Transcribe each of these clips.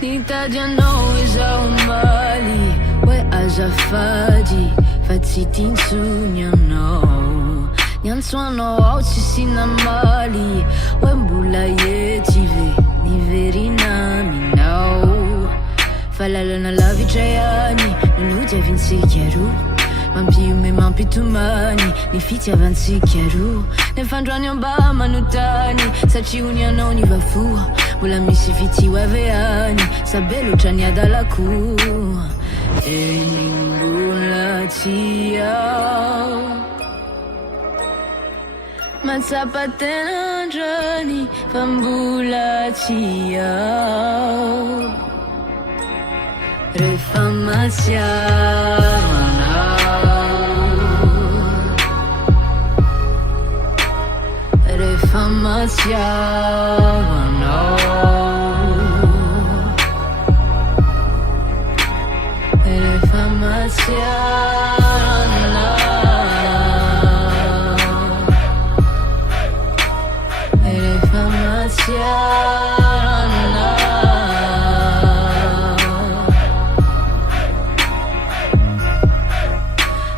Nitajanao za umali we azafady fa tsy tintsonianao niantsoanao ao tsisy namaly we mbola etive niverina aminao fa lalana lavitra ihany no diavintsika roa mampiome mampitomany ny fitiavantsika roa nefandroany amba manotany satria hony anao ny vafoa mbola misy fitiavy any sabe loatra ny adalako eny mbola tiao matsapa tena andrany fa mbola tiao rehefa masiavanao rehefa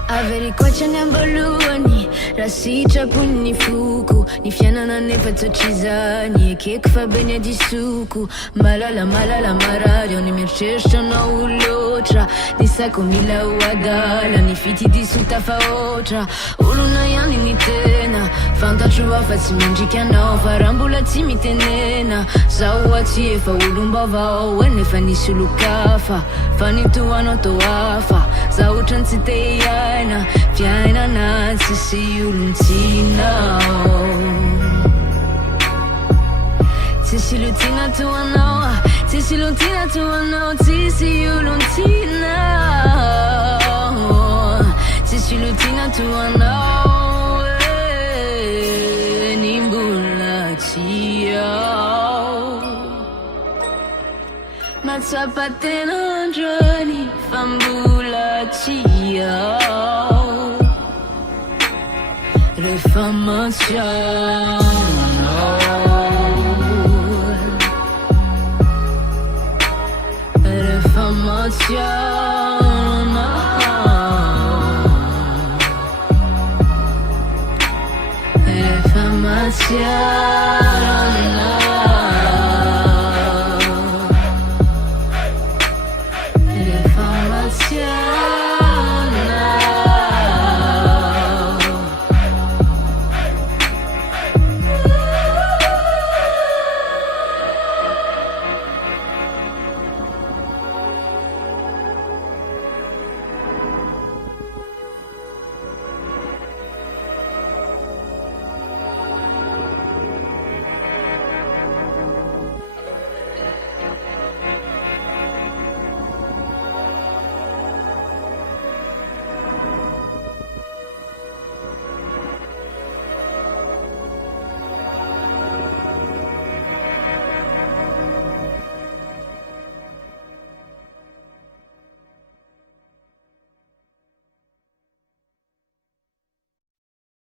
averi kwacha nyambaluani rasitra kuni fuku ni fianana nefa tochizani ekeko fa benya disuku malala maradio ni mieritreritra na ulotra nisako mila uadala ni fiti disuta fa otra olona yani ni tena fantatro afa tsy mendrika anao fa rambola tsy mitenena zaho aty efa olombavao enefa nisy olokafa fa nitoanao tô afa za otrany tsy te iaina fiainana tsisy olontinao tsisy lotina toanao tsisy lotina toanao tsisy olontinao tsisy lotina toanao ny mbola tiao matsapa tena andrany fa mbola tiao rehefa masiavanao rehefa masiavanao rehefa masiavanao